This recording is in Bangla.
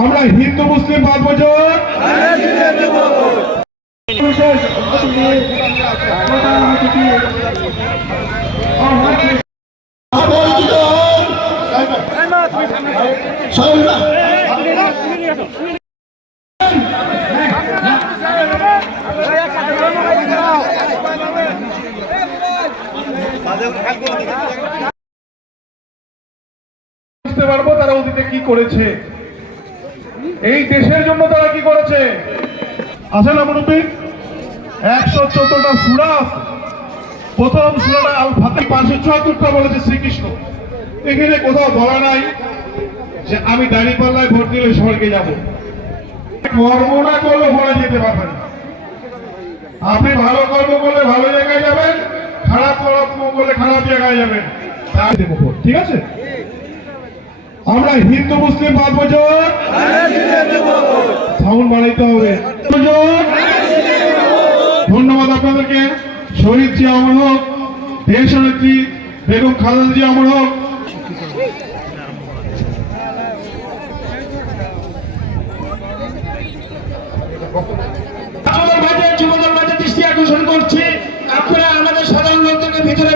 আমরা হিন্দু মুসলিম বাদ বছর বুঝতে পারবো তারা অতীতে কি করেছে, এই দেশের জন্য তারা কি করেছে। আছে না মুরব্বী? 114টা সূরা, প্রথম সূরাটা আল ফাতিহ 574টা বলেছে শ্রীকৃষ্ণ। এখানে কোথাও বলা নাই যে আমি দাঁড়িপাল্লায় ভোট দিলে স্বর্গে যাব। কর্ম না করলে ভরে যেতে পারবেন না। আপনি ভালো কর্ম করলে ভালো জায়গায় যাবেন, খারাপ কর্ম করলে খারাপ জায়গায় যাবেন। ঠিক আছে, আমরা হিন্দু মুসলিম বাদ বছর সাউন্ড বাড়াইতে হবে। ধন্যবাদ আপনাদেরকে। শহীদ জিয়া অমর হোক, দেশ নেত্রী বেগম খালেদা জিয়া অমর হোক। যুবদল মাঝে দৃষ্টি আকর্ষণ করছি, আপনারা আমাদের সাধারণ লোকদেরকে ভিতরে